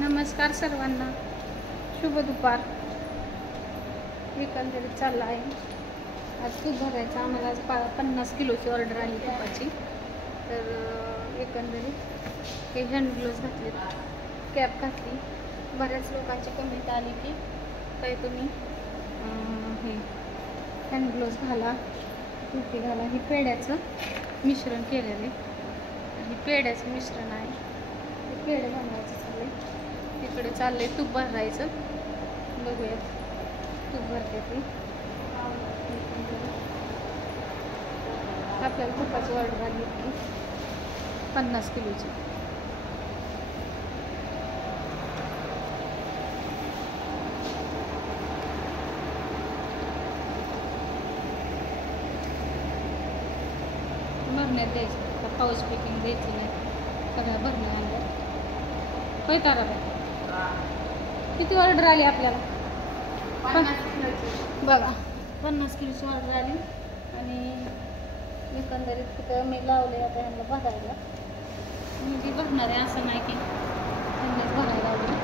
नमस्कार सर्वांना, शुभ दुपार. एकंदरीत चालला आहे. आज तूप भरायचं आम्हाला. आज 50 किलोची ऑर्डर आली तुपाची. तर एकंदरीत हे हँड ग्लोव्ज घातले, कॅप घातली. बऱ्याच लोकांची कमेंट आली की काही तुम्ही हे हँड ग्लोव्ज घाला, टोपी घाला. हे पेड्याचं मिश्रण केलेलं आहे. हे पेड्याचं मिश्रण आहे. हे पेढे बनवायचं चालले. इकडे चाललंय तूप भरायचं. बघूयात तूप भरते ती. आपल्याला तुपाची ऑर्डर आली होती 50 किलोची. भरण्यात द्यायचं, पाऊस पॅकिंग द्यायची नाही. सगळ्या भरण्या आणल्या. होय ताराबाई, किती ऑर्डर आली आपल्याला? 50 किलोची. बघा 50 किलोची ऑर्डर आली. आणि एकंदरीत तिथं मी लावले. आता ह्यांना भरायला मी जी भरणार आहे, असं नाही की ह्यांनाच भरायला लावलं.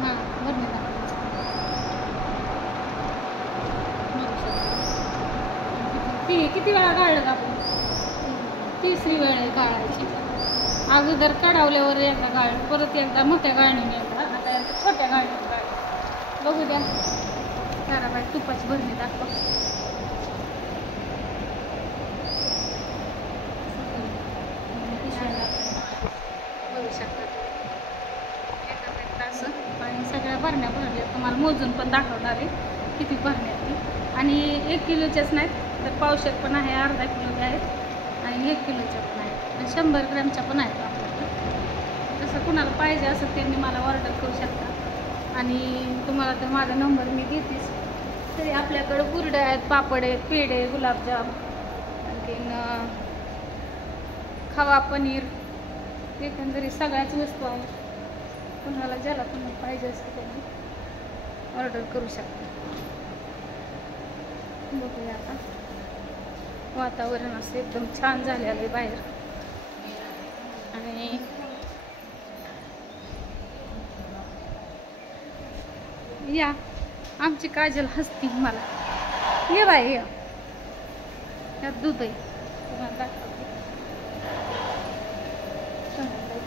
हां, भरणे किती वेळा काढलं आपण? तिसरी वेळ आहे काढायची. अगोदर काढवल्यावर एकदा काढ, परत एकदा मोठ्या गाळणीने एकदा, आता छोट्या गाळणीने काढ. बघू द्या ताराबाई तुपाची भरणी दाखवा. बघू शकता असं. आणि सगळ्या भरण्या भरल्या. तुम्हाला मोजून पण दाखवणार आहे किती भरण्यात ती. आणि 1 किलोच्याच नाहीत, तर पावशेर पण आहे, अर्धा किलो आहेत, आणि 1 किलोच्या पण आहेत, आणि 100 ग्रॅमच्या पण आहेत आपल्याकडं. जसं कुणाला पाहिजे असं त्यांनी मला ऑर्डर करू शकता. आणि तुम्हाला तर माझा नंबर मी देतेच. तरी आपल्याकडं कुरड्या आहेत, पापड आहेत, पेढे, गुलाबजाम, आणखीन खवा, पनीर, एकंदरीत सगळ्याच वस्तू आहेत. कुणाला ज्याला तुम्हाला पाहिजे असेल त्यांनी ऑर्डर करू शकता. बघूया आता. वातावरण असं एकदम छान झालेलं आहे बाहेर. आणि या आमची काजल हसती मला. ये बाई, या त्यात दूध आहे, तुम्हाला दाखवते.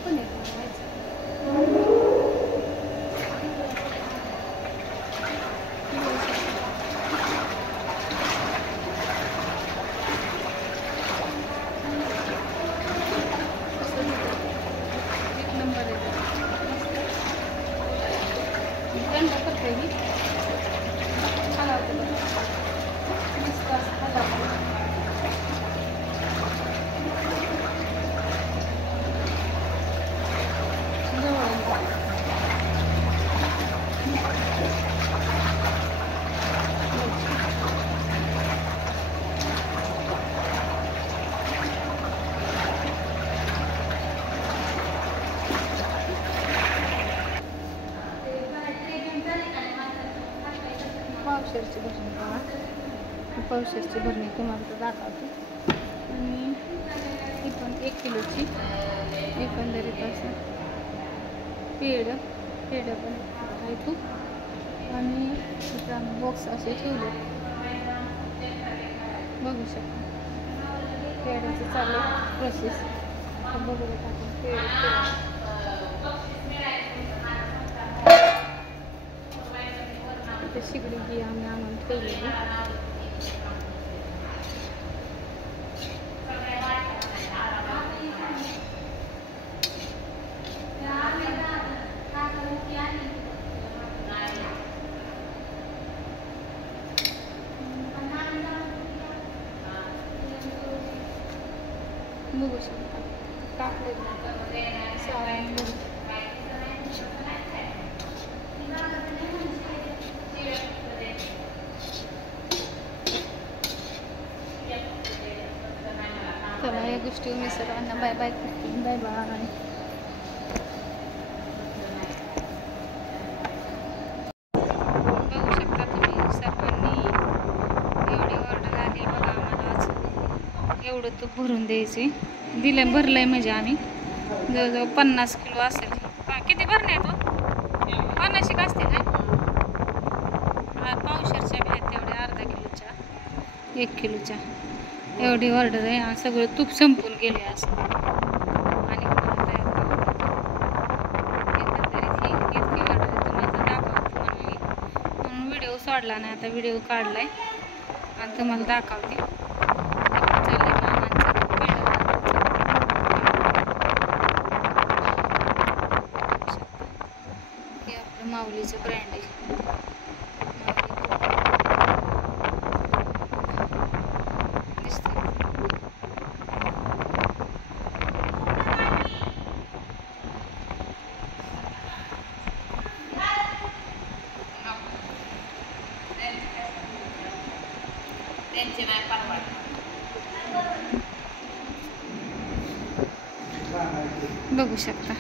पनीर बनवायचं. थंड करते मी. हलवते बघा, मस्त असं हलवते. पावशेरची भरणी बघा. पावशेरची भरणी तुम्हाला तर दाखवते. आणि ही पण 1 किलोची. एकंदरीत असं पेढं पण आहे तूप. आणि इथं बॉक्स असे ठेवले, बघू शकता. पेढ्याचं चालू प्रोसेस बघूयात आपण. पेढे शिगडी ही आम्ही आणून ठेवलेली. बघू शकता टाकले सारण. चला, या गोष्टी मी सर्वांना बाय बाय करते. Bye bye. बघू शकता तुम्ही सर्वांनी एवढे एवढं तूप भरून द्यायचे. भरलंय म्हणजे आम्ही जवळजवळ 50 किलो असेल. किती भरणे आहेत? 50 का असते काय? पावशेरच्या बी आहेत तेवढ्या, अर्धा किलोच्या, 1 किलोच्या एवढी ऑर्डर आहे. सगळं तूप संपून गेले असं. आणि एकंदरीत ही इतकी ऑर्डर आहे. तुम्हाला दाखवते म्हणून व्हिडिओ सोडला नाही. आता व्हिडिओ काढलाय आणि तुम्हाला दाखवते. हे आपलं माऊलीचं ब्रँड आहे. बघू शकता.